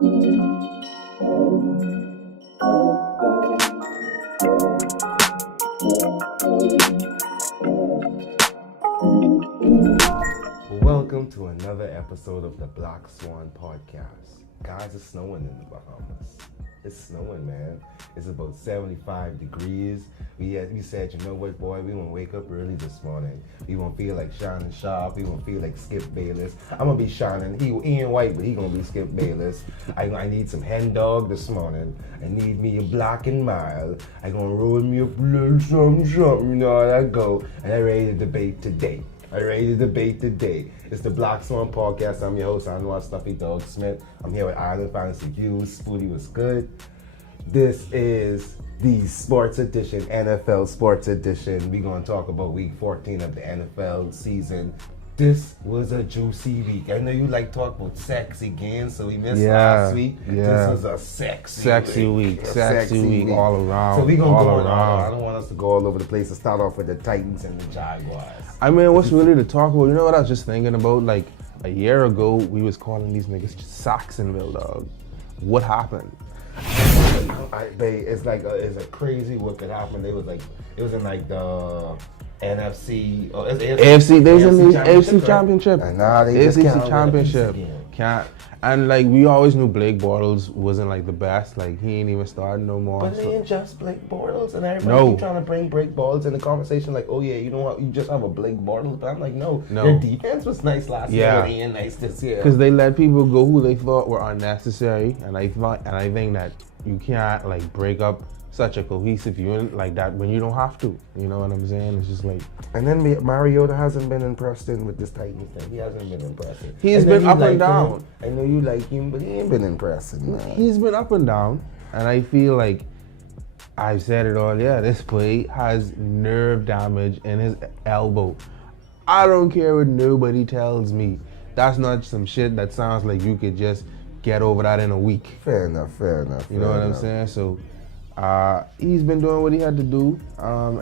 Welcome to another episode of the Black Swaan podcast. Guys, it's snowing in the Bahamas. It's snowing, man. It's about 75 degrees. We said, you know what, boy, we gonna wake up early this morning. We gonna feel like Shannon Sharp. We gonna feel like Skip Bayless. I'm gonna be Shannon. He ain't white, but he gonna be Skip Bayless. I need some hen dog this morning. I need me a black and mild. I gonna roll me up a little something, you know how that go. And I'm ready to debate today. It's the Black Swaan podcast. I'm your host, Anwar Stuffy Dog Smith. I'm here with Island Fantasy Views. Spooty was good. This is the sports edition, NFL sports edition. We're going to talk about week 14 of the NFL season. This was a juicy week. I know you like talk about sexy games, so we missed last week. This was a sexy week all around. So we're going to go around. I don't want us to go all over the place. To start off with the Titans and the Jaguars. I mean, what's really to talk about? You know what I was just thinking about? Like, a year ago, we was calling these niggas Saxonville, dog. What happened? It's a crazy what could happen. It was in like the NFC or AFC. They was in the AFC Championship. And now they just AFC Championship. Can't. And like we always knew Blake Bortles wasn't like the best. Like he ain't even starting no more. But they ain't just Blake Bortles, and everybody keep trying to bring Blake Bortles in the conversation. Like, oh yeah, you just have a Blake Bortles. But I'm like, no. Their defense was nice last year. They ain't nice this year. Because they let people go who they thought were unnecessary, and I think that you can't like break up such a cohesive unit like that when you don't have to. You know what I'm saying? It's just like. And then Mariota hasn't been impressed with this Titans thing. He hasn't been impressive. He's been up and down. I know you like him, but he ain't been impressive. He's been up and down, and I feel like I've said it all. Yeah, this play has nerve damage in his elbow. I don't care what nobody tells me. That's not some shit that sounds like you could just get over that in a week. Fair enough. You know what I'm saying? So. He's been doing what he had to do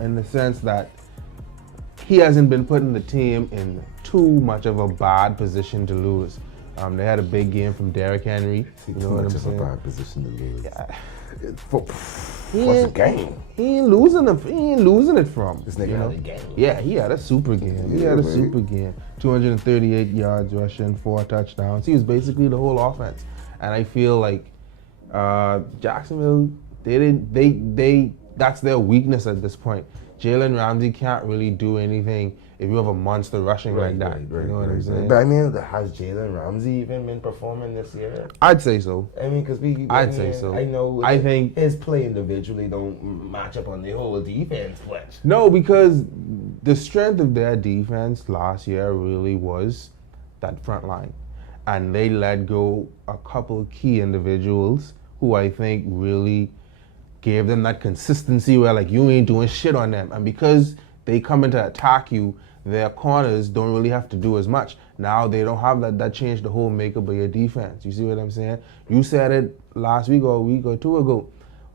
in the sense that he hasn't been putting the team in too much of a bad position to lose. They had a big game from Derrick Henry. You know what I'm saying? Too much of a bad position to lose. Yeah. What's the game? He ain't losing it from. This nigga had a game. Yeah, he had a super game. Super game. 238 yards rushing, 4 touchdowns. He was basically the whole offense. And I feel like Jacksonville. That's their weakness at this point. Jalen Ramsey can't really do anything if you have a monster rushing like that. You know what I'm saying? But I mean, has Jalen Ramsey even been performing this year? I'd say so. I mean, because I'd say so. I think his play individually don't match up on the whole defense pledge. No, because the strength of their defense last year really was that front line. And they let go a couple of key individuals who I think really gave them that consistency where like you ain't doing shit on them. And because they come in to attack you, their corners don't really have to do as much. Now they don't have that. That changed the whole makeup of your defense. You see what I'm saying? You said it last week or a week or two ago.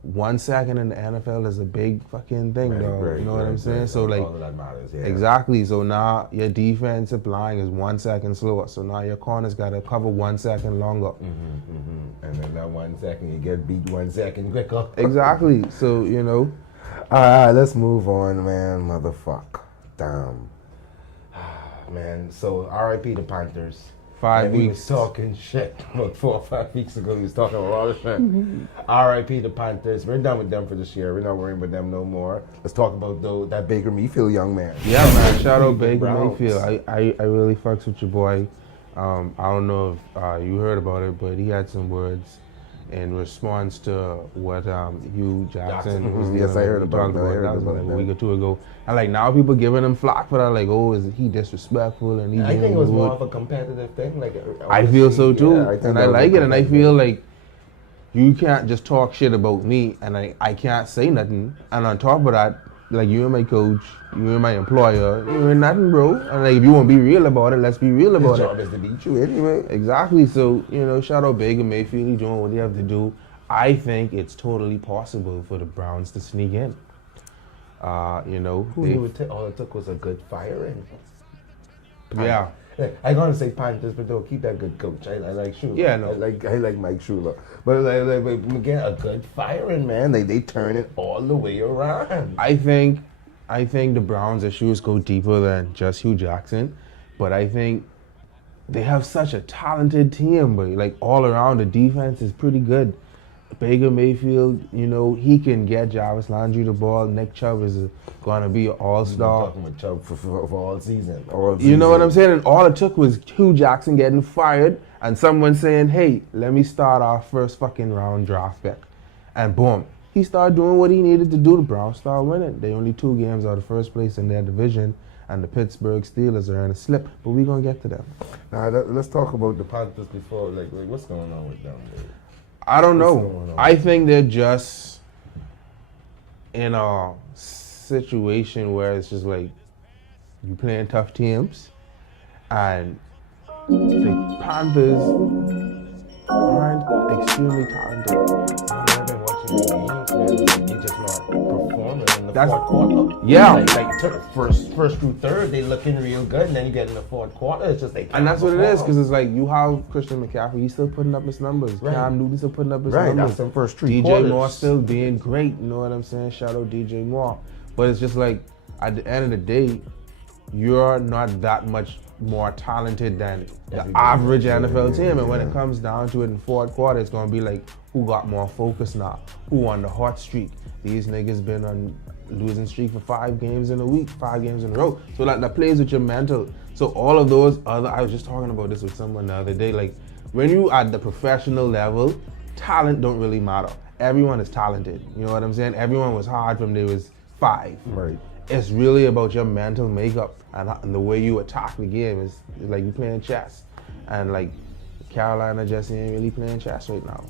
1 second in the NFL is a big fucking thing, dog. You know what I'm saying? So like, all of that matters, yeah. Exactly. So now your defensive line is 1 second slower. So now your corner's got to cover 1 second longer. And then that 1 second, you get beat 1 second quicker. Exactly. So, you know. All right, let's move on, man. Motherfuck. Damn. Man, so RIP the Panthers. 5 weeks. We was talking shit about 4 or 5 weeks ago. We was talking about all the shit. RIP the Panthers. We're done with them for this year. We're not worrying about them no more. Let's talk about that Baker Mayfield young man. Yeah, man. Shout out Baker Mayfield. I really fucks with your boy. I don't know if you heard about it, but he had some words in response to what Hugh Jackson was Yes, I heard about it. That was like a week or two ago. And like now people giving him flack for that, like, oh, is he disrespectful? And I think it was more of a competitive thing. Like I feel so too, and I like it, and I feel like you can't just talk shit about me, and I can't say nothing. And on top of that, like you and my coach, you and my employer, you ain't nothing, bro. And like if you want to be real about it, let's be real about it. His job is to beat you anyway. Exactly. So, you know, shout out Baker Mayfield, he doing what he have to do. I think it's totally possible for the Browns to sneak in. You know, all it took was a good firing. Yeah. Like, I gotta say Panthers, but don't keep that good coach. I like Shula. Yeah, no. I like Mike Shula. But again, a good firing, man. They turn it all the way around. I think the Browns' issues go deeper than just Hugh Jackson, but I think they have such a talented team, but like all around the defense is pretty good. Baker Mayfield, he can get Jarvis Landry the ball. Nick Chubb is going to be an all-star. Talking with Chubb for all season. You know what I'm saying? And all it took was Hugh Jackson getting fired and someone saying, hey, let me start our first fucking round draft pick. And boom, he started doing what he needed to do. The Browns started winning. They only 2 games out of first place in their division, and the Pittsburgh Steelers are in a slip. But we're going to get to them. Now, let's talk about the Panthers before. Like what's going on with them, dude? I don't know. I think they're just in a situation where it's just like you playing tough teams, and the Panthers aren't extremely talented. I've been watching the games, man. They're just not performing in the fourth quarter. Yeah. Like first through third, they looking real good, and then you get in the fourth quarter, it's just they can't And that's what it is, perform. because it's like you have Christian McCaffrey, he's still putting up his numbers. Right. Cam Newton still putting up his Right, numbers. that's the first 3 DJ quarters. Moore still being great, you know what I'm saying? Shout out DJ Moore. But it's just like, at the end of the day, you're not that much more talented than the average NFL team. And when it comes down to it in fourth quarter, it's going to be like, who got more focus now? Who on the hot streak? These niggas been on losing streak for 5 games in a week, 5 games in a row. So that plays with your mental. So all of those other, I was just talking about this with someone the other day, like when you at the professional level, talent don't really matter. Everyone is talented, you know what I'm saying? Everyone was hard from they was 5. Right. It's really about your mental makeup and the way you attack the game. Is like you playing chess. And like Carolina just ain't really playing chess right now.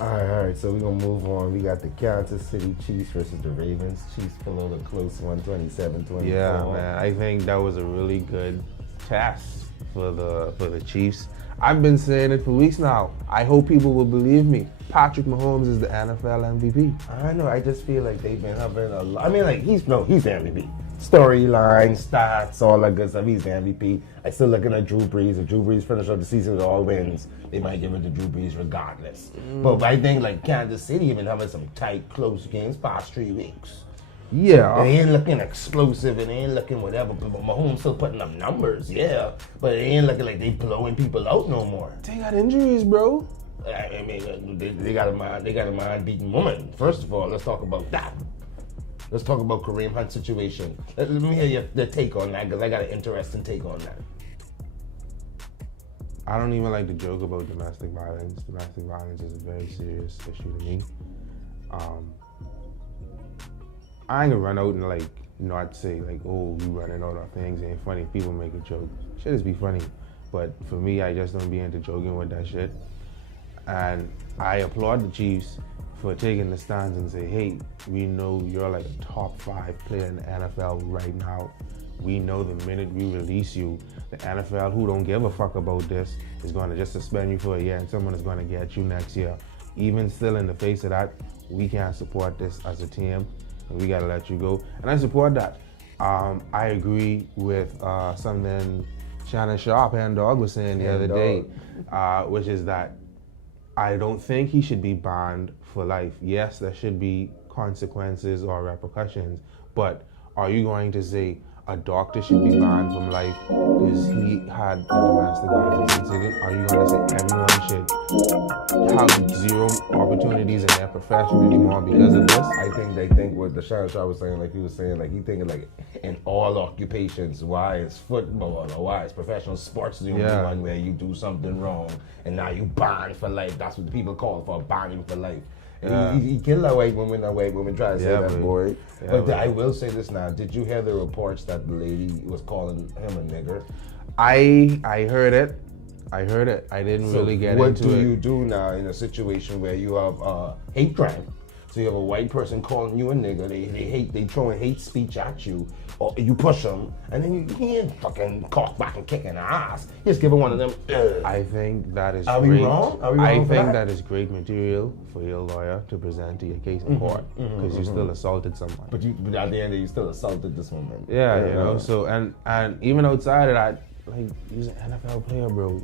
All right, so we're going to move on. We got the Kansas City Chiefs versus the Ravens. Chiefs pull out a close one, 27-24. Yeah, man. I think that was a really good test for the Chiefs. I've been saying it for weeks now. I hope people will believe me. Patrick Mahomes is the NFL MVP. I know, I just feel like they've been having a lot. I mean, like, he's the MVP. Storyline, stats, all that good stuff. He's the MVP. I still looking at Drew Brees. If Drew Brees finish up the season with all wins, they might give it to Drew Brees regardless. But I think like Kansas City been having some tight, close games past 3 weeks. Yeah. It ain't looking explosive. It ain't looking whatever. But Mahomes still putting up numbers, yeah. But it ain't looking like they blowing people out no more. They got injuries, bro. I mean, they got a mind beating woman. First of all, let's talk about that. Let's talk about Kareem Hunt's situation. Let me hear your take on that, because I got an interesting take on that. I don't even like to joke about domestic violence. Domestic violence is a very serious issue to me. I ain't gonna run out and like not say like, oh, you running out of things ain't funny. People make a joke. Shit is be funny. But for me, I just don't be into joking with that shit. And I applaud the Chiefs for taking the stands and say, hey, we know you're like a top 5 player in the NFL right now. We know the minute we release you, the NFL, who don't give a fuck about this, is going to just suspend you for a year and someone is going to get you next year. Even still in the face of that, we can't support this as a team and we got to let you go. And I support that. I agree with something Shannon Sharp and Dog was saying the other day, which is that I don't think he should be banned for life. Yes, there should be consequences or repercussions, but are you going to say a doctor should be banned from life because he had a domestic violence incident? Are you going to say everyone should have 0 opportunities in their profession anymore because of this? I think they think what the Shannon Sharp was saying, like he was saying, like he thinking like in all occupations, why is football or why is professional sports the only one where you do something wrong and now you banned for life? That's what people call for, banning for life. Yeah. He killed that white woman tried to say that, boy. Yeah, but I will say this now. Did you hear the reports that the lady was calling him a nigger? I heard it. I didn't really get into it. What do you do now in a situation where you have hate crime? So you have a white person calling you a nigger. They throwing hate speech at you, or you push them, and then you ain't fucking caught back and kicking the ass. You just giving one of them. I think that is. Are we wrong? I think that is great material for your lawyer to present to your case in court because you still assaulted someone. But at the end, you still assaulted this woman. Yeah, you know. So and even outside of that, like, you're an NFL player, bro.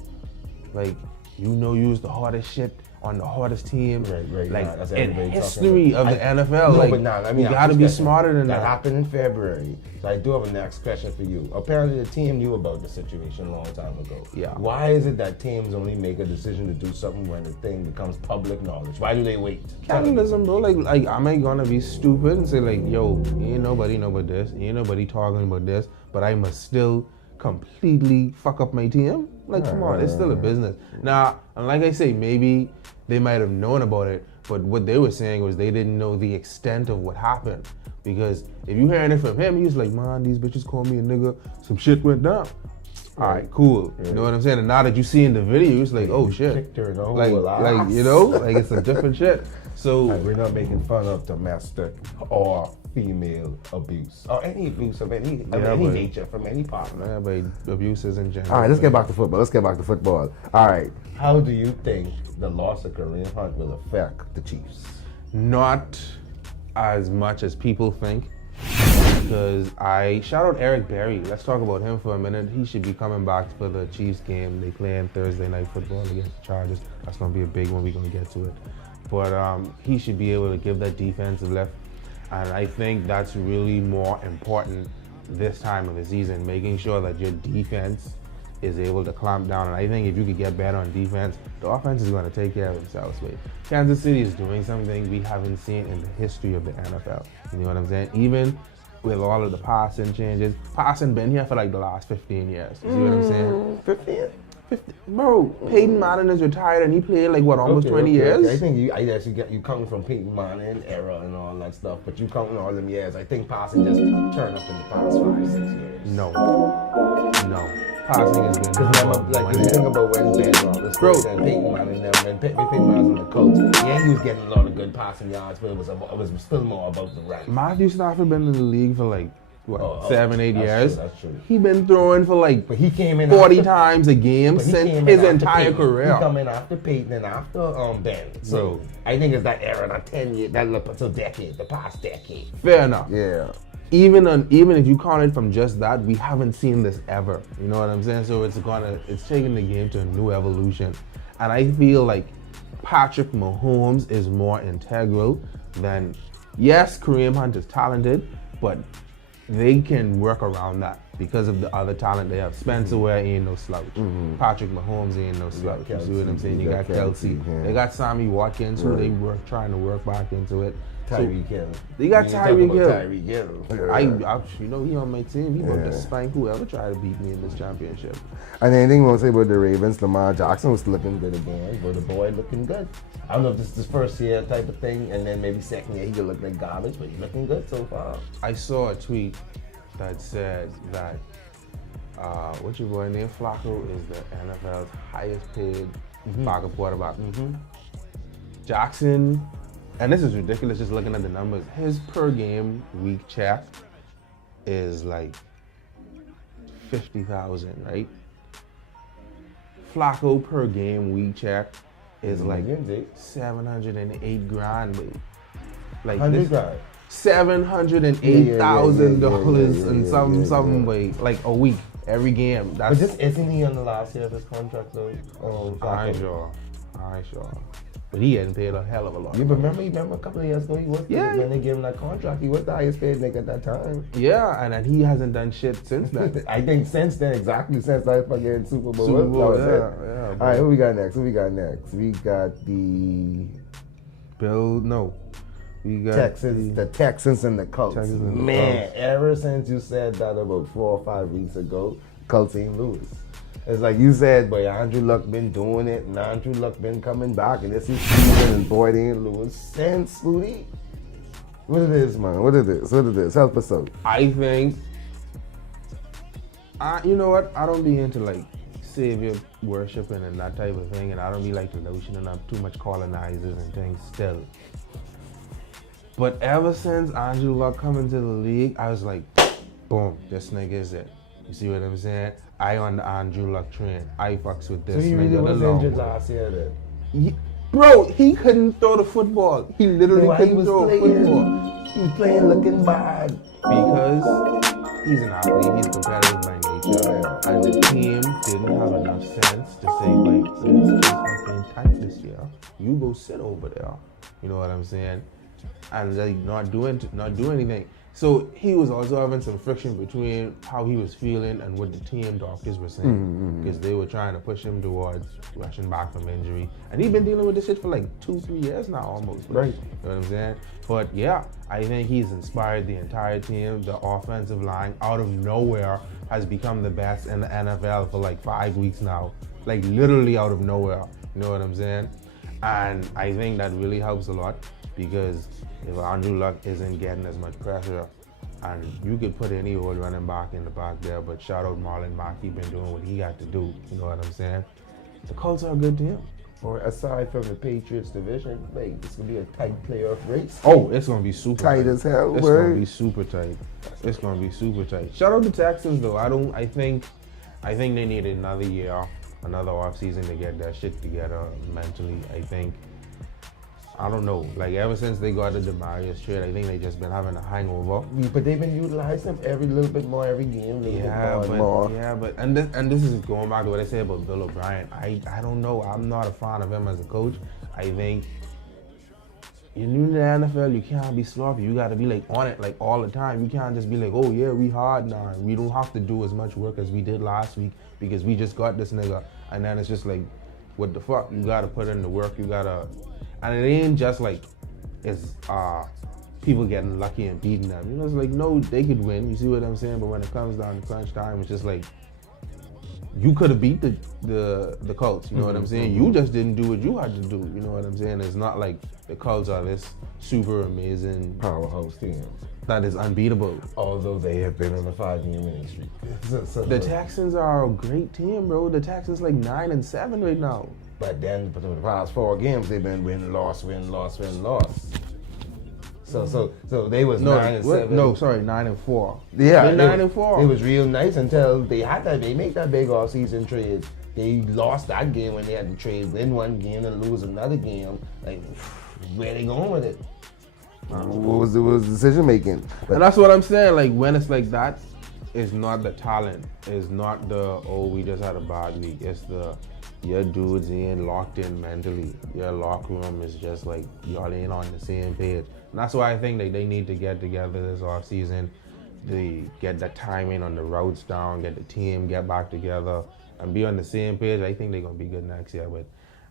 Like, you was the hardest shit on the hardest team, Right, like that's in everybody history of the NFL. No, like, but nah, I mean, you gotta be question. smarter than That that. happened in February. So I do have a next question for you. Apparently, the team knew about the situation a long time ago. Yeah. Why is it that teams only make a decision to do something when the thing becomes public knowledge? Why do they wait? Capitalism, bro. Like, am I gonna be stupid and say like, yo, ain't nobody know about this, ain't nobody talking about this, but I must still completely fuck up my team? Like, come on, it's still a business. Now, and like I say, maybe they might have known about it, but what they were saying was they didn't know the extent of what happened. Because if you hearing it from him, he was like, man, these bitches call me a nigga, some shit went down. All right, cool. You know what I'm saying? And now that you see in the video, it's like, oh shit. Like, you know, like it's a different shit. So like, we're not making fun of domestic or female abuse or any abuse of any nature from any partner. Yeah, but abuses in general. All right, let's get back to football. All right, how do you think the loss of Kareem Hunt will affect the Chiefs? Not as much as people think. Because I shout out Eric Berry. Let's talk about him for a minute. He should be coming back for the Chiefs game. They play Thursday night football against the Chargers. That's gonna be a big one. We're gonna get to it. But he should be able to give that defensive lift. And I think that's really more important this time of the season, making sure that your defense is able to clamp down. And I think if you could get better on defense, the offense is going to take care of themselves. Wait, Kansas City is doing something we haven't seen in the history of the NFL. You know what I'm saying? Even with all of the passing changes, passing been here for like the last 15 years. You see what I'm saying? 15? Bro, Peyton Manning is retired and he played like what, almost 20 years? Okay. I think you coming from Peyton Manning era and all that stuff, but you counting all them years. I think passing just turned up in the past 5-6 years. No. Passing has been. Like you think about when Ben Roethlisberger and Peyton Manning, when Peyton Manning was on the Colts, yeah, he was getting a lot of good passing yards, but it was still more about the run. Matthew Stafford been in the league for like 7-8 years. That's true. He been throwing for like but he came in 40 times a game since his entire career. He come in after Peyton and after Ben. So I think it's that era, that 10 years, the past decade. Fair enough. Yeah. Even if you count it from just that, we haven't seen this ever. You know what I'm saying? So it's taking the game to a new evolution. And I feel like Patrick Mahomes is more integral than, yes, Kareem Hunt is talented, but they can work around that because of the other talent they have. Spencer Ware ain't no slouch. Patrick Mahomes ain't no slouch. You see what I'm saying? You got Kelsey. Yeah. They got Sammy Watkins, who they trying to work back into it. Tyreek Hill. They got Tyreek Hill. Tyreek Hill. I you know he on my team. He about to spank whoever try to beat me in this championship. And anything we'll say about the Ravens, Lamar Jackson was looking good again, but the boy looking good. I don't know if this is his first year type of thing, and then maybe second year he could look like garbage, but he's looking good so far. I saw a tweet that said that what's your boy name? Flacco is the NFL's highest paid backup quarterback. Jackson, and this is ridiculous just looking at the numbers, his per game week check is like 50,000, right? Flacco per game week check is like 708 grand, babe. Like $100,000. $708,000 and some way, like a week, every game. But this isn't he on the last year of his contract though? I ain't sure. But he hadn't paid a hell of a lot. You remember a couple of years ago he was when they gave him that contract, he was the highest paid nigga at that time. Yeah, and then he hasn't done shit since then. I think since then, exactly since I fucking Super Bowl. Yeah. All right, who we got next? We got the We got the Texans and the Colts. Man, ever since you said that about 4 or 5 weeks ago, Colts ain't lose. It's like you said, boy, Andrew Luck been doing it, and Andrew Luck been coming back, and this is season, and boy, they ain't lose since, Foodie. What it is, man? What it is? Help us out. I think, you know what? I don't be into like savior worshiping and that type of thing, and I don't be like the notion and I'm too much colonizers and things still. But ever since Andrew Luck come into the league, I was like, boom, this nigga is it. You see what I'm saying? I on the Andrew Luck train. I fucks with this nigga. So he really was injured last year then? Bro, he couldn't throw the football. He literally couldn't throw a football. He was playing looking bad. Because he's an athlete. He's competitive by nature. nature, and the team didn't have enough sense to say, like, this kid's not playing tight this year. You go sit over there. You know what I'm saying? And like not do anything. So he was also having some friction between how he was feeling and what the team doctors were saying, because they were trying to push him towards rushing back from injury, and he's been dealing with this shit for like 2-3 years now almost. Right. You know what I'm saying? But yeah, I think he's inspired the entire team. The offensive line out of nowhere has become the best in the NFL for like 5 weeks now, like literally out of nowhere. You know what I'm saying? And I think that really helps a lot, because if Andrew Luck isn't getting as much pressure, and you could put any old running back in the back there, but shout out Marlon Mack, he been doing what he got to do. You know what I'm saying? The Colts are a good team. Or aside from the Patriots division, like, it's gonna be a tight playoff race. Oh, it's gonna be super tight as hell. It's gonna be super tight. It's gonna be super tight. Shout out the Texans though. I think they need another year, another offseason to get that shit together mentally. I don't know. Like, ever since they got the Demarius trade, I think they just been having a hangover. But they've been utilizing them every little bit more every game. And this is going back to what I said about Bill O'Brien. I don't know. I'm not a fan of him as a coach. I think in the NFL, you can't be sloppy. You got to be like on it like all the time. You can't just be like, oh yeah, we hard now. We don't have to do as much work as we did last week because we just got this nigga. And then it's just like, what the fuck? You got to put in the work. You got to. And it ain't just like it's people getting lucky and beating them. You know, it's like, no, they could win. You see what I'm saying? But when it comes down to crunch time, it's just like you could have beat the Colts. You know what I'm saying? You just didn't do what you had to do. You know what I'm saying? It's not like the Colts are this super amazing powerhouse team that is unbeatable. Although they have been on a 5-game winning streak. The Texans are a great team, bro. The Texans like 9-7 right now. But then for the past 4 games, they've been win, loss. So they was 9-7. No, sorry, 9-4. Yeah, they're 9-4. It was real nice until they make that big off-season trade. They lost that game when they had to trade, win one game and lose another game. Like, where they going with it? What was the decision making? And that's what I'm saying. Like, when it's like that, it's not the talent. It's not we just had a bad week. It's your dudes ain't locked in mentally. Your locker room is just like, y'all ain't on the same page. And that's why I think they need to get together this offseason. They get the timing on the routes down, get the team, get back together, and be on the same page. I think they're going to be good next year, but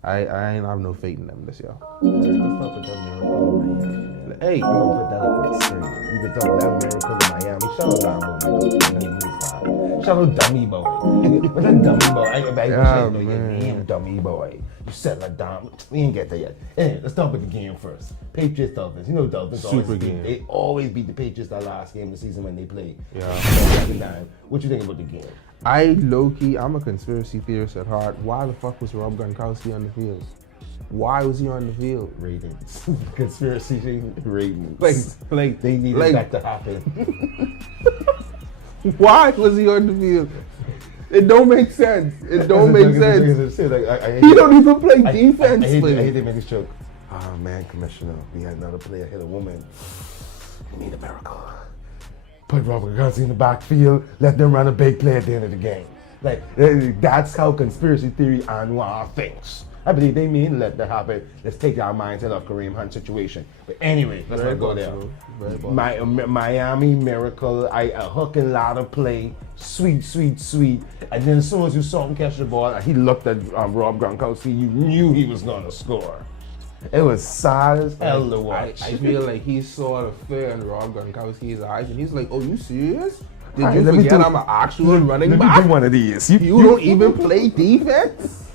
I ain't have no faith in them this year. Let's talk about that miracle in Miami. Hey, you gonna put that up for the You can talk about that miracle in Miami. Shout out that shout out Dummy Boy. What's that Dummy Boy? I know your name, Dummy Boy. You settle it down. We ain't get there yet. Anyway, let's talk about the game first. Patriots Dolphins. You know Dolphins they always beat the Patriots that last game of the season when they played. Yeah. What you think about the game? I'm a conspiracy theorist at heart. Why the fuck was Rob Gronkowski on the field? Why was he on the field? Ratings. Conspiracy ratings. Like they needed that to happen. Why was he on the field? It don't make sense. It don't make sense. He don't even play defense. I hate they make this joke. Oh man, Commissioner, we had another player hit a woman. We need a miracle. Put Robert Gronkowski in the backfield, let them run a big play at the end of the game. Like, that's how conspiracy theory Anwar thinks. I believe they mean let that happen. Let's take our mindset off Kareem Hunt situation. But anyway, let's not go there. Miami Miracle, a hook and ladder play, sweet. And then as soon as you saw him catch the ball and he looked at Rob Gronkowski, you knew he was going to score. It was sad as hell to watch. I feel like he saw the fear in Rob Gronkowski's eyes and he's like, oh, you serious? Did you forget I'm an actual running back? Let me do one of these. You don't even play defense?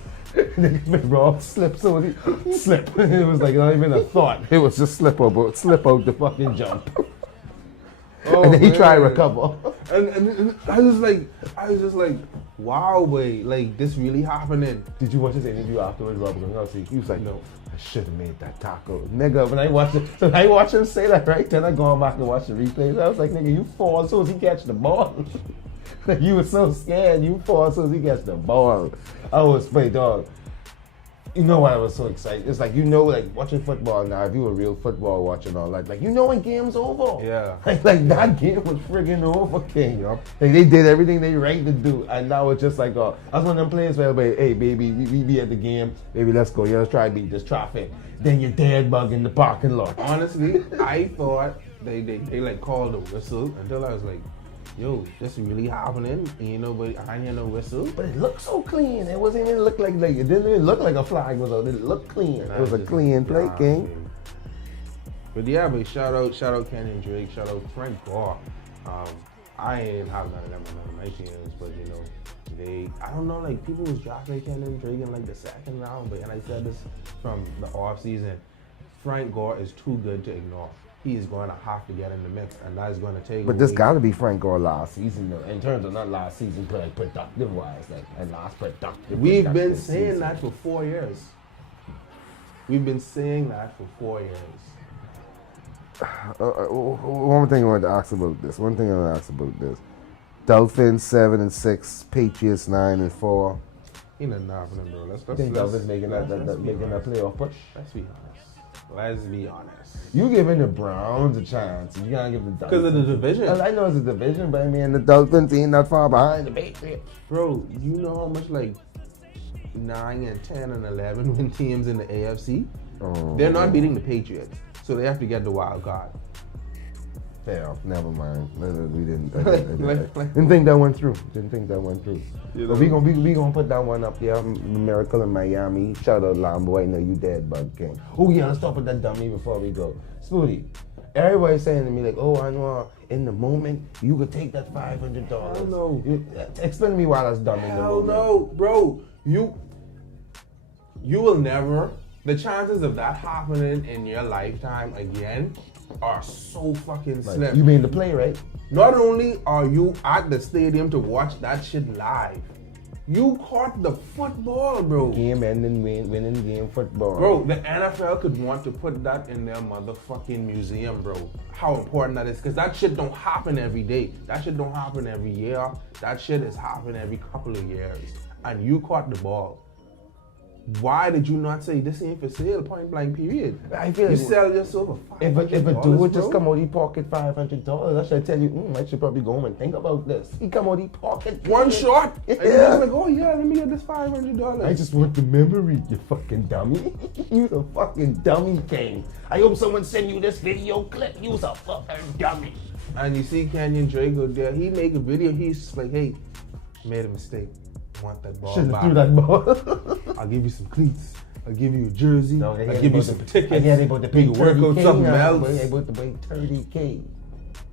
Rob slipped, so he slip. It was like not even a thought. It was just slip out the fucking jump. And then he tried to recover. And I was just like, wow, boy, like this really happening. Did you watch his interview afterwards, Rob Gronkowski? He was like, no, I should have made that tackle. Nigga, when I watched him say that, right? Then I go back and watch the replays. I was like, nigga, you fall as soon as he catch the ball. You were so scared, you fall as soon as he gets the ball. I was, wait, dog. You know why I was so excited? It's like, you know, like watching football now, if you were a real football watcher and all that, like, you know when game's over. Yeah. Like that game was friggin' over, King. Yup. Like they did everything they right to do. And now it's just like, that's one of them players where, hey, baby, we be at the game. Baby, let's go. Yeah, let's try to beat this traffic. Then you're dead bug in the parking lot. Honestly, I thought they like called a whistle until I was like, yo, this really happening? Ain't nobody, I ain't hear no whistle. But it looked so clean. It wasn't even look like it didn't even look like a flag was out. It looked clean. It was a clean play, King. But yeah, but shout out Kenyon Drake, shout out Frank Gore. I ain't have none of them in my teams, but you know, I don't know, like people was drafting Kenyon Drake in like the second round, and I said this from the off season, Frank Gore is too good to ignore. He's going to have to get in the mix, and that is going to take. But this got to be Frank Gore last season, though. In terms of not last season, but like productive wise, like and last productive. We've been saying that for 4 years. We've been saying that for 4 years. One thing I want to ask about this. Dolphins 7-6, Patriots 9-4. Ain't nothing happening, bro. Let's think Dolphins making that playoff push. Let's be honest. Let's be honest. You giving the Browns a chance. You gotta give the Dolphins. Because of the division. Well, I know it's a division, but I mean the Dolphins ain't that far behind the Patriots. Bro, you know how much like 9 and 10 and 11 win teams in the AFC? They're not beating the Patriots, so they have to get the wild card. Fair, never mind. We didn't think that went through. You know? But we gonna put that one up there. Miracle in Miami. Shout out Lambo. I know you dead, Bug King. Oh yeah, let's talk about that dummy before we go. Spooty, everybody's saying to me like, oh, I know. In the moment, you could take that $500. Hell no. Explain to me why that's dumb in the moment. Hell no, bro. You will never. The chances of that happening in your lifetime again are so fucking slim. You mean the play, right? Not only are you at the stadium to watch that shit live, you caught the football, bro. Game-ending, winning game football. Bro, the NFL could want to put that in their motherfucking museum, bro. How important that is, because that shit don't happen every day. That shit don't happen every year. That shit is happening every couple of years. And you caught the ball. Why did you not say this ain't for sale? Point blank. Period. I feel you sell yourself for $500. If a dude just come out, he pocket $500. I should tell you, I should probably go home and think about this. He come out, he pocket one shot. Yeah. And he's like, oh yeah, let me get this $500. I just want the memory, you fucking dummy. You's a fucking dummy, King. I hope someone send you this video clip. You's a fucking dummy. And you see Kenyon Drake out there. He make a video. He's like, hey, made a mistake. Want that ball Shouldn't back. threw that ball. I'll give you some cleats. I'll give you a jersey. No, I'll give you some tickets. I hear they about to pay work out something else. They about to pay $30K.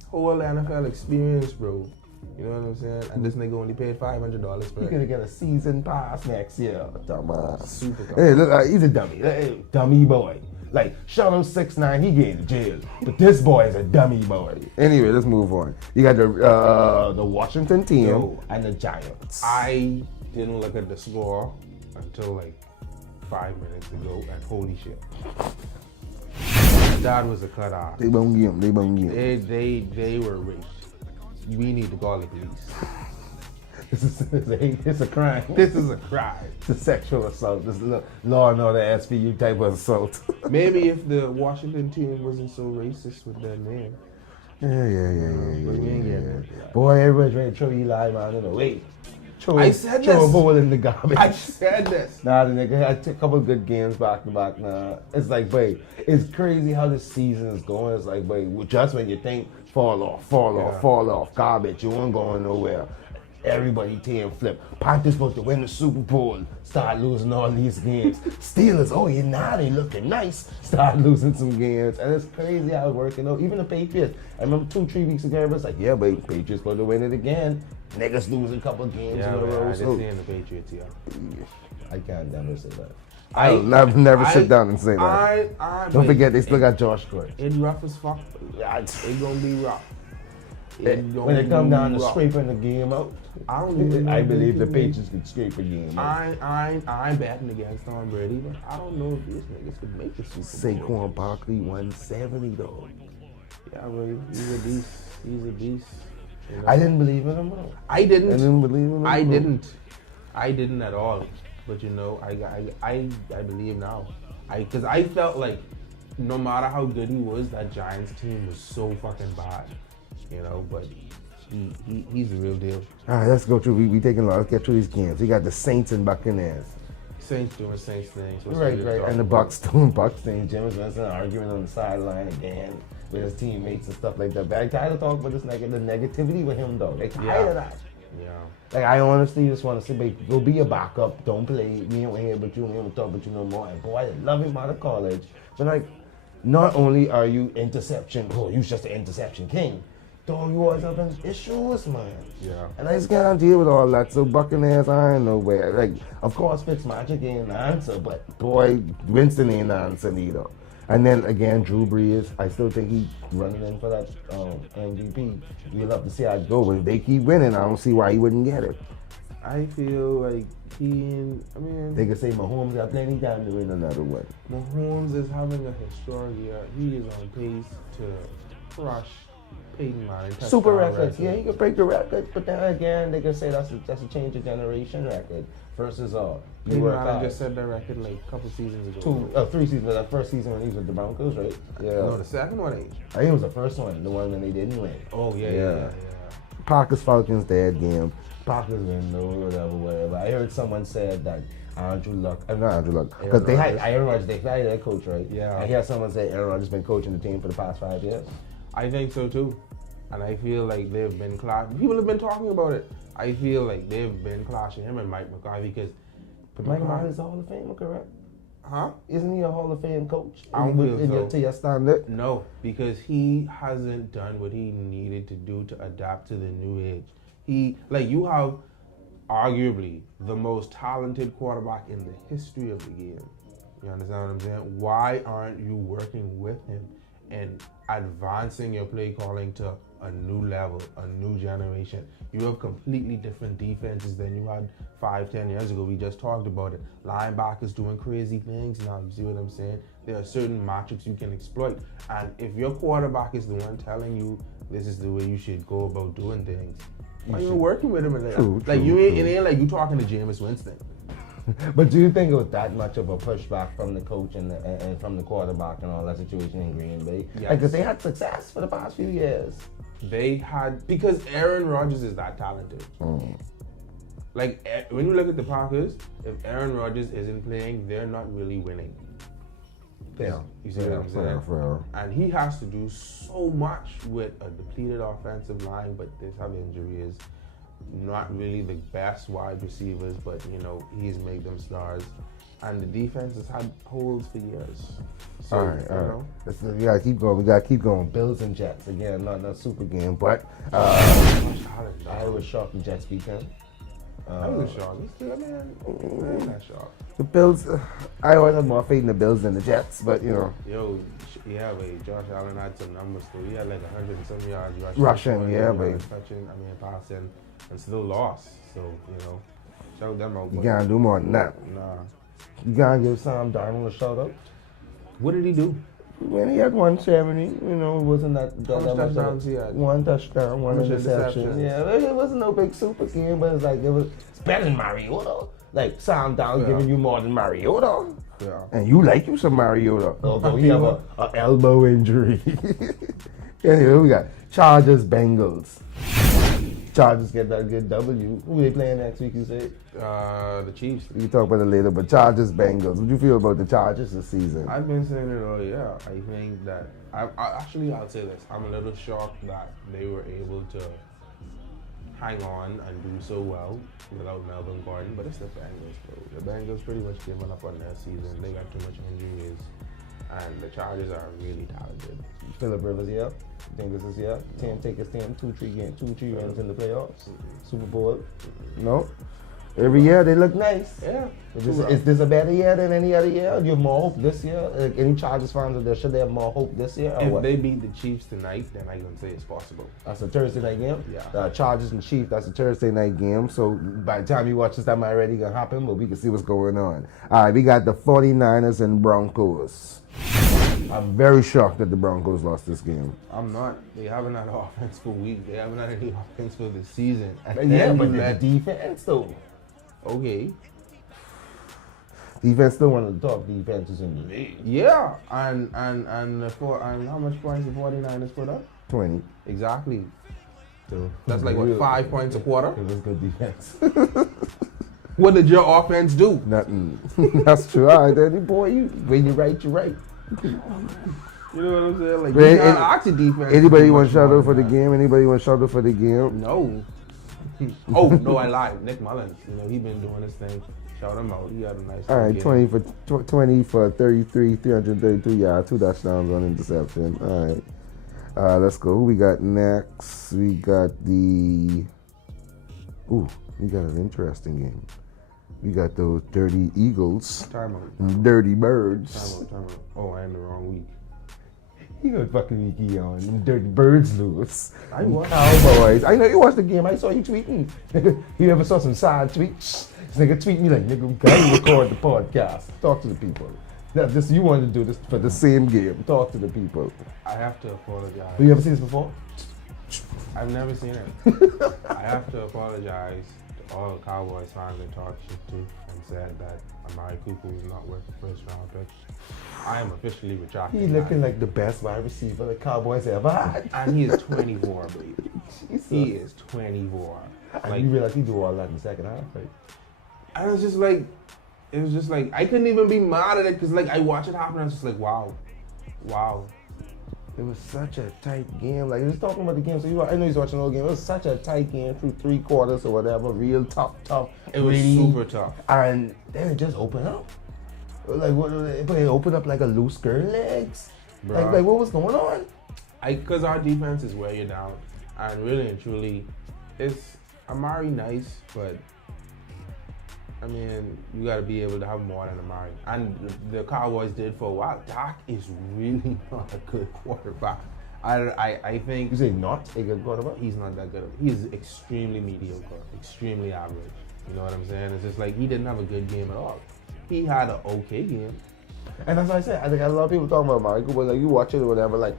Whole NFL experience, bro. You know what I'm saying? And this nigga only paid $500 for it. He's gonna get a season pass next year. Dumbass. Super dumb. Hey, look, he's a dummy. Hey, dummy boy. Like, shout out 6ix9ine, he getting to jail. But this boy is a dummy boy. Anyway, let's move on. You got the Washington team and the Giants. I didn't look at the score until like 5 minutes ago, and holy shit. That was a cutoff. They won't give him. They were raped. We need to call the police. It's a crime. This is a crime. It's a sexual assault. This is law and order SVU type of assault. Maybe if the Washington team wasn't so racist with their name. Yeah. Boy, everybody's ready to throw Eli, man. In the way. Throw a ball in the garbage. I said this. Nah, the nigga had a couple of good games back to back. Nah, it's like, wait, it's crazy how this season is going. It's like, wait, just when you think fall off, garbage, you ain't going nowhere. Everybody team flip. Panthers supposed to win the Super Bowl. Start losing all these games. Steelers, now they looking nice. Start losing some games. And it's crazy how it's working out. Even the Patriots. I remember 2-3 weeks ago, everybody's like, yeah, but Patriots supposed to win it again. Niggas losing a couple of games in a row. I didn't see in the Patriots, I can't never say that. I'll never sit down and say that. Don't forget, they still got Josh Gordon. It's rough as fuck. It's gonna be rough. When it come down to scraping the game out, I believe the Patriots could scrape a game out. I'm betting against Tom Brady, but I don't know if these niggas could make the Super Bowl. Saquon Barkley 170 though. Yeah, bro, he's a beast. He's a beast. You know? I didn't believe in him. I didn't believe in him. I didn't at all. But I believe now. Because I felt like no matter how good he was, that Giants team was so fucking bad. But he's the real deal. All right, let's go through. We taking a lot. Let's get through these games. We got the Saints and Buccaneers. Saints doing Saints things. Right. And the Bucks doing Bucks things. Jameis Winston arguing on the sideline again with his teammates and stuff like that. But I tired of talking about this the negativity with him though. They tired of that. Yeah. Like I honestly just want to say, babe, go be a backup. Don't play. We don't hear about you. We don't talk about you no more. And boy, I love him out of college. But like, not only are you interception, you just an interception king. Dog, you always having issues, man. Yeah. And I just can't deal with all that. So Buccaneers, I ain't no way. Like, of course, Fitzmagic ain't the answer, but boy, Winston ain't the answer neither. And then again, Drew Brees, I still think he's running in for that MVP. We'll have to see how it goes. But if they keep winning, I don't see why he wouldn't get it. I feel like they could say Mahomes got plenty time to win another one. Mahomes is having a historic year. He is on pace to crush Peyton Manning. Super records. Yeah, he could break the record, but then again, they could say that's a change of generation record versus Peyton Manning just set that record like a couple seasons ago. 3 seasons. That first season when he was with the Broncos, right? Yeah. No, the second one I think it was the first one, the one when they didn't win. Oh yeah. Packers Falcons dead game. Packers win, whatever. I heard someone said that not Andrew Luck, because they had Aaron Rodgers, they hired their coach, right? Yeah. I hear someone say Aaron Rodgers has been coaching the team for the past 5 years. I think so too, and I feel like they've been clashing. People have been talking about it. I feel like they've been clashing him and Mike McCarthy because. But Mike McCarthy's a Hall of Famer, correct? Huh? Isn't he a Hall of Fame coach? I don't feel so. To your standard? No, because he hasn't done what he needed to do to adapt to the new age. You have arguably the most talented quarterback in the history of the game. You understand what I'm saying? Why aren't you working with him and advancing your play calling to a new level, a new generation? You have completely different defenses than you had 5-10 years ago. We just talked about it. Linebackers doing crazy things now. You see what I'm saying? There are certain metrics you can exploit. And if your quarterback is the one telling you this is the way you should go about doing things, why are you working with him? It ain't like you talking to Jameis Winston. But do you think it was that much of a pushback from the coach and from the quarterback and all that situation in Green Bay? Yes. Because they had success for the past few years. They had, because Aaron Rodgers is that talented. Like, when you look at the Packers, if Aaron Rodgers isn't playing, they're not really winning. Yeah. You see what I'm saying? For and he has to do so much with a depleted offensive line, but they have injuries. Not really the best wide receivers, but he's made them stars. And the defense has had holes for years. So, all right. We gotta keep going. Bills and Jets again, not a super game, but I was shocked the Jets beat them. I was shocked. I'm not shocked. The Bills, I always had more faith in the Bills than the Jets, but but Josh Allen had some numbers too. He had like 100 and some yards rushing, passing, and still lost. So, shout them out. You gotta do more than that. Nah. You gotta give Sam Darnold a shout out. What did he do? When he had 170, it wasn't that much touchdowns he had? One touchdown, one interception. Yeah, it wasn't no big super game, but it's better than Mariota. Like Sam Darnold giving you more than Mariota. Yeah. And you like you some Mariota. Although he have an elbow injury. Anyway, we got Chargers, Bengals. Chargers get that good W. Who they playing next week, you say? The Chiefs. We can talk about it later, but Chargers, Bengals. What do you feel about the Chargers this season? I've been saying it all year. I think that I'll say this. I'm a little shocked that they were able to hang on and do so well without Melvin Gordon, but it's the Bengals, bro. The Bengals pretty much given up on their season. They got too much injuries, and the Chargers are really talented. Phillip Rivers, yeah. I think this is, take his team 2-3 runs in the playoffs. Super Bowl. No. Every year they look nice. Yeah. Is this a better year than any other year? Do you have more hope this year? Like any Chargers fans out there, should they have more hope this year? If they beat the Chiefs tonight, then I can say it's possible. That's a Thursday night game? Yeah. Chargers and Chiefs, that's a Thursday night game. So by the time you watch this, that might already gonna happen, but we can see what's going on. All right, we got the 49ers and Broncos. I'm very shocked that the Broncos lost this game. I'm not. They haven't had offense for weeks. They haven't had any offense for the season. Yeah, but the defense though. Okay. Defense still one of the top defenses in the league. Yeah, and how much points the 49ers put up? 20. Exactly. So That's like what, 5 points a quarter? It was good defense. What did your offense do? Nothing. That's true. All right, Daddy boy, when you're right, you're right. You know what I'm saying? Like, Man, you got defense. anybody want to shout out for the game? Anybody want to shout out for the game? No. Oh, no, I lied. Nick Mullins, he been doing his thing. Shout him out. He had a nice All right, game. 20 for 33, 332 yards, 2 touchdowns, 1 interception. All right. Let's go. Who we got next? We got we got an interesting game. We got those dirty Eagles. Time out. Dirty Birds. Time out. Oh, I am the wrong week. You know what fucking week he on. Them dirty Birds lose. I watched Cowboys. I know you watched the game. I saw you tweeting. Nigga, you ever saw some side tweets? This nigga tweet me like, nigga, we gotta record the podcast. Talk to the people. Now, this you wanted to do this for the same game. Talk to the people. I have to apologize. Have you ever seen this before? I've never seen it. I have to apologize to all the Cowboys fans that talked shit to and said that Amari Cooper was not worth the first round pick. I am officially retracting. He's looking like the best wide receiver the Cowboys ever had. And he is 24, baby. He is 24. And you realize he do all that in the second half, right? And it was just like, I couldn't even be mad at it because, like, I watched it happen and I was just like, wow. It was such a tight game. Like, just talking about the game, so I know he's watching the whole game. It was such a tight game through 3 quarters or whatever. Real tough. It was super tough. And then it just opened up. Like, what? It opened up like a loose girl legs. Like what was going on? Because our defense is wear you down. And really and truly, it's Amari nice, but I mean, you got to be able to have more than Amari. And the Cowboys did for a while. Dak is really not a good quarterback. I think... You say not a good quarterback? He's not that good. He's extremely mediocre, extremely average. You know what I'm saying? It's just like he didn't have a good game at all. He had an okay game. And that's what I said. I think a lot of people talking about Amari Cooper. Like, you watch it or whatever, like,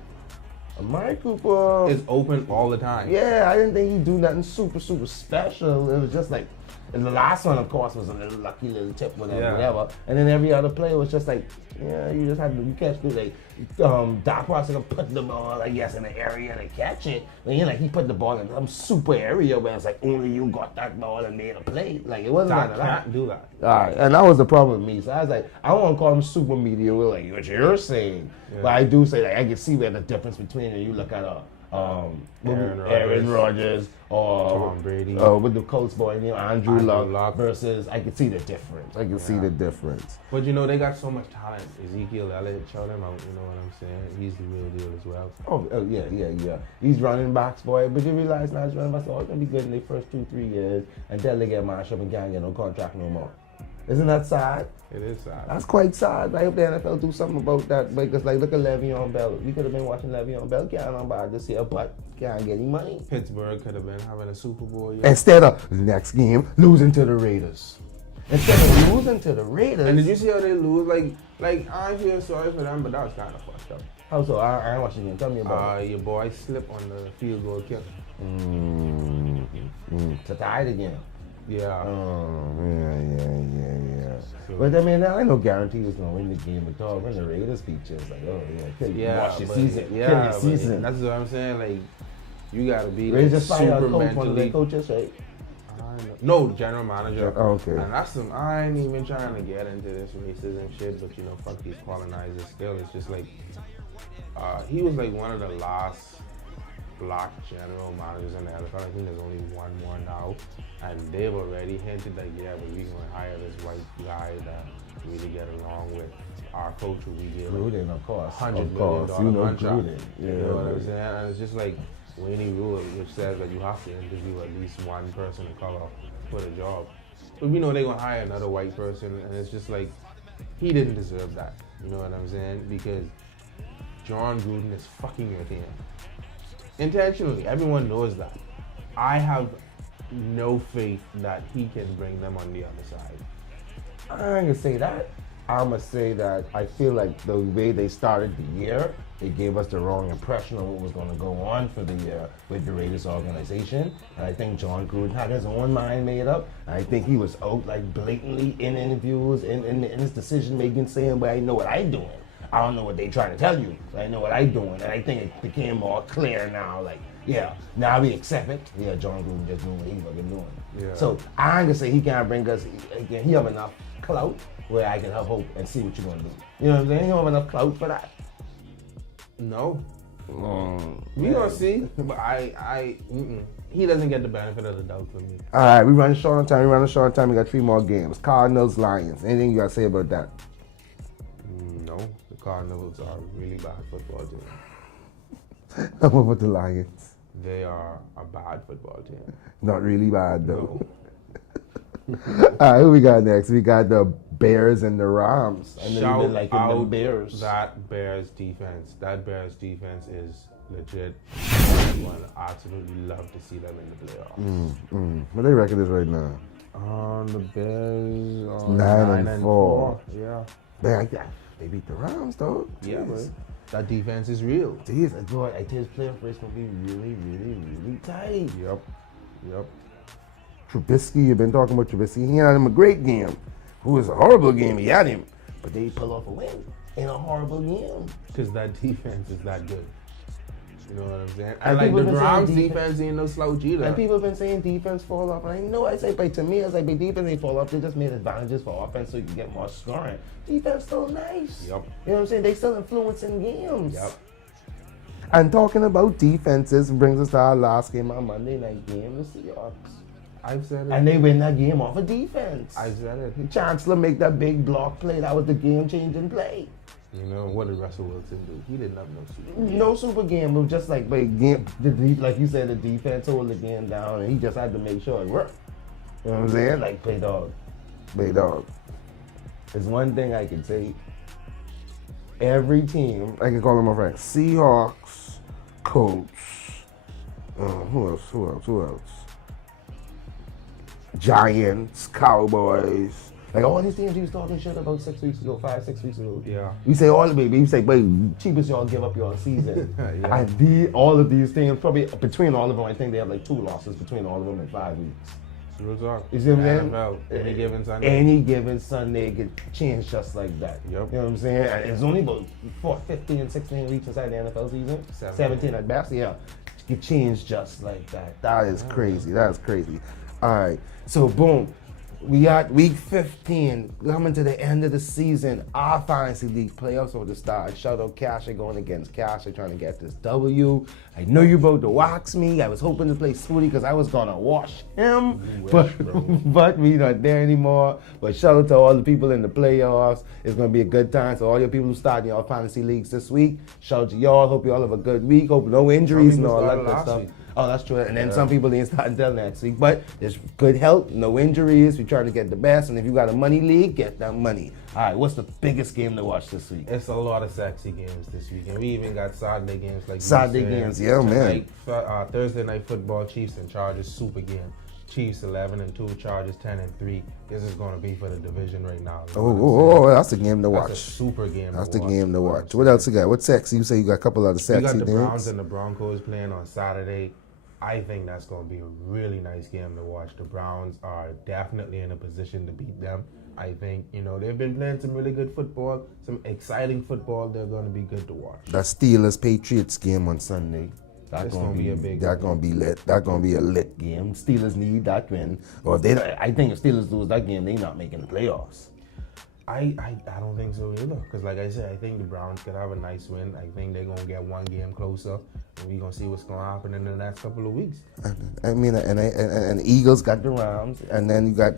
Amari Cooper... is open all the time. Yeah, I didn't think he'd do nothing super special. It was just like... And the last one, of course, was a little lucky little tip, whatever. And then every other play was just like, you just had to catch it. Like, Doc Watson put the ball, I guess, in the area to catch it. But he put the ball in some super area where it's like only you got that ball and made a play. Like, it wasn't Doc can't do that. All right, and that was the problem with me. So I was like, I don't want to call him super mediocre, like what you're saying. Yeah. But I do say, like, I can see where the difference between it. You look at Aaron Rodgers or Tom Brady, with the Colts boy, Andrew Luck versus I can see the difference. I can see the difference. But they got so much talent. Ezekiel Elliott, shout him out. You know what I'm saying? He's the real deal as well. Oh yeah. He's running backs, boy. But you realize now he's running backs. It's gonna be good in their first 2-3 years until they get mashed up and can't get no contract no more. Isn't that sad? It is sad. That's quite sad. I hope the NFL do something about that because, like, look at Le'Veon Bell. We could have been watching Le'Veon Bell get on by this year, but can't get any money. Pittsburgh could have been having a Super Bowl. Yeah. Instead of next game losing to the Raiders. Instead of losing to the Raiders. And did you see how they lose? Like I feel sorry for them, but that was kind of fucked up. How so? I ain't watching the game. Tell me about it. Your boy slipped on the field goal kick. To tie the game. Yeah. Oh, yeah. So, but I mean, I no guarantee who's gonna win the game at all. When the Raiders feature, it's like, watch your season. Kill your season. That's what I'm saying. Like, you gotta be Raiders like just fired super a coach, mentally. one of their coaches, right? No, general manager. Oh, okay. And that's some. I ain't even trying to get into this racism shit, but fuck these colonizers. Still, it's just like, he was like one of the last black general managers in the NFL. I think there's only one more now. And they've already hinted that, but we're going to hire this white guy that really get along with our coach who we give Gruden, of course. $100 million contract. Gruden. Yeah, you know what I'm saying? And it's just like Winnie rule, which says that you have to interview at least one person of color for the job. But we know they're going to hire another white person, and it's just like, he didn't deserve that. You know what I'm saying? Because John Gruden is fucking with him. Intentionally. Everyone knows that. I have no faith that he can bring them on the other side. I ain't gonna say that. I must say that I feel like the way they started the year, it gave us the wrong impression of what was going to go on for the year with the Raiders organization. And I think John Gruden had his own mind made up. And I think he was out like blatantly in interviews, in his decision making, saying, "But I know what I'm doing. I don't know what they trying to tell you. I know what I'm doing." And I think it became more clear now. Like, yeah, now we accept it. Yeah, John Gruden just doing what he fucking doing. Yeah. So I can say he can't bring us. Again, he have enough clout where I can have hope and see what you're gonna do. You know what I'm saying? He don't have enough clout for that. No. We gonna see, but he doesn't get the benefit of the doubt for me. All right, we running short on time. We got 3 more games. Cardinals, Lions. Anything you gotta say about that? No, the Cardinals are a really bad football team. How about the Lions? They are a bad football team. Not really bad though. No. All right, who we got next? We got the Bears and the Rams. I know you've Shout been liking out them Bears. that Bears defense. That Bears defense is legit. I would absolutely love to see them in the playoffs. What their record is right now? The Bears are 9-4. Yeah. Man, they beat the Rams though. Yeah, Jeez. but that defense is real. Jeez, boy, I tell you, this playoff race gonna be really, really, really tight. Yep. Trubisky, you've been talking about Trubisky. He had him a great game. It was a horrible game. He had him, but they pull off a win in a horrible game. Because that defense is that good. You know what I'm saying? And And like people the been saying Rams defense- defense ain't no slouch either. And people have been saying defense fall off. And I know I say, but to me, it's like the defense ain't fall off. They just made advantages for offense so you can get more scoring. Defense still nice. Yep. You know what I'm saying? They still influencing games. Yep. And talking about defenses brings us to our last game, our Monday night game, the Seahawks. I've said it. And they win that game off of defense. I've said it. Chancellor make that big block play. That was the game-changing play. You know, what did Russell Wilson do? He didn't have no super. No super game, but just like game, like you said, the defense hold the game down, and he just had to make sure it worked. You know what I'm saying? Like play dog. There's one thing I can say. Every team, I can call them my friends. Seahawks, Colts. Who else? Giants, Cowboys. Like all these teams you was talking shit about 6 weeks ago, 5-6 weeks ago. Yeah. You say all of it, but you say, but cheapest y'all give up your season. Yeah. And all of these teams, probably between all of them, I think they have like 2 losses between all of them in 5 weeks. Real talk. You see what I'm saying? NFL, any given Sunday. Any given Sunday get changed just like that. Yep. You know what I'm saying? And it's only about 15, 16 weeks inside the NFL season. 17 at best, yeah. Get changed just like that. That is crazy. That's crazy. All right. So boom. We got week 15 coming to the end of the season. Our fantasy league playoffs are to start. Shout out Casher going against Casher trying to get this W. I know you about to wax me. I was hoping to play Spooty because I was gonna wash him, but we not there anymore. But shout out to all the people in the playoffs. It's gonna be a good time. So all your people who started your fantasy leagues this week, shout out to y'all. Hope you all have a good week. Hope no injuries and all that good stuff. Oh, that's true. And then some people didn't start until next week. But there's good health, no injuries. We try to get the best. And if you got a money league, get that money. All right, what's the biggest game to watch this week? It's a lot of sexy games this weekend. We even got Saturday games like Saturday games, yeah, man. Thursday night football, Chiefs and Chargers, super game. Chiefs 11-2, Chargers 10-3. This is going to be for the division right now. Oh, that's a game to watch. That's a super game. That's the game to watch. What else you got? What's sexy? You say you got a couple other sexy You got the things. Browns and the Broncos playing on Saturday. I think that's going to be a really nice game to watch. The Browns are definitely in a position to beat them. I think, they've been playing some really good football, some exciting football. They're going to be good to watch. That Steelers-Patriots game on Sunday. That's gonna be a big That's one. gonna be lit. That's gonna be a lit game. Steelers need that win. Or if they, I think if Steelers lose that game, they not making the playoffs. I don't think so either. Because like I said, I think the Browns could have a nice win. I think they're gonna get one game closer, and we're gonna see what's gonna happen in the next couple of weeks. I mean, and the Eagles got the Rams, and then you got.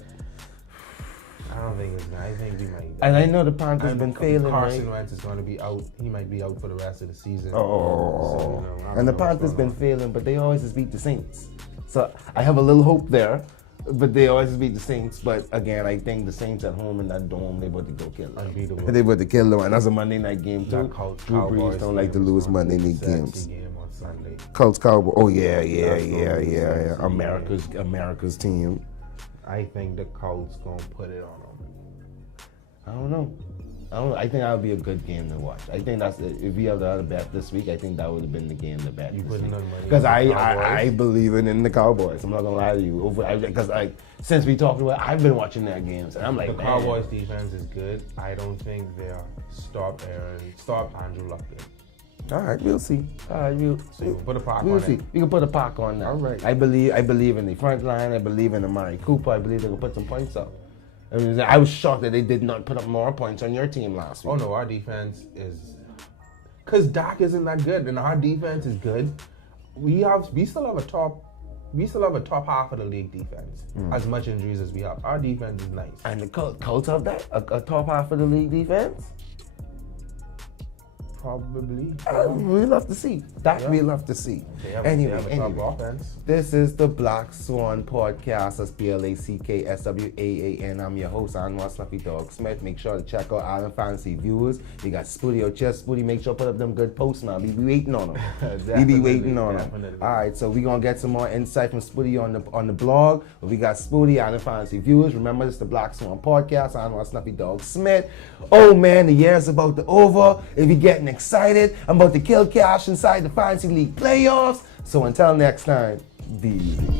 I don't think it's. I think we might. And I know the Panthers been failing. Carson right? Wentz is going to be out. He might be out for the rest of the season. Oh, So, and the Panthers been failing, but they always just beat the Saints. So I have a little hope there, but they always beat the Saints. But again, I think the Saints at home in that dome, they about to go kill them. Unbeatable. They about to kill them, and that's a Monday night game too. That Colts Drew Brees Cowboys don't like to game is lose gonna Monday be a night sexy games. game on Sunday. Colts Cowboys. Oh yeah. sexy. America's team. I think the Colts gonna put it on them. I don't know. I think that would be a good game to watch. I think that's if we had a bet this week. I think that would have been the game to bet. You putting on money because on the I Cowboys? believe in the Cowboys. I'm not gonna lie to you. Because since we talked about, I've been watching their games and I'm like, The man. Cowboys defense is good. I don't think they'll stop Andrew Luck good. All right, we'll see. All right, So you can put a park we'll on see. it. You can put a park on that. All right. I believe in the front line. I believe in Amari Cooper. I believe they can put some points up. I was shocked that they did not put up more points on your team last week. Oh no, our defense is because Dak isn't that good, and our defense is good. We still have a top half of the league defense. As much injuries as we have, our defense is nice. And the Colts have that a top half of the league defense. Probably. We'll have to see. We'll have to see. They have Anyway, a top offense. this is the Black Swan Podcast. That's BlackSwan. I'm your host, Anwar Snuffy Dog Smith. Make sure to check out Island Fantasy Viewers. We got Spooty out here. Spooty, make sure to put up them good posts, man. We be waiting on them. We be waiting on them. All right, so we're going to get some more insight from Spooty on the blog. We got Spooty, Island Fantasy Viewers. Remember, this is the Black Swan Podcast. Anwar Snuffy Dog Smith. Oh, man, the year's about to over. If you're getting excited, I'm about to kill cash inside the Fantasy League playoffs. So until next time, be easy.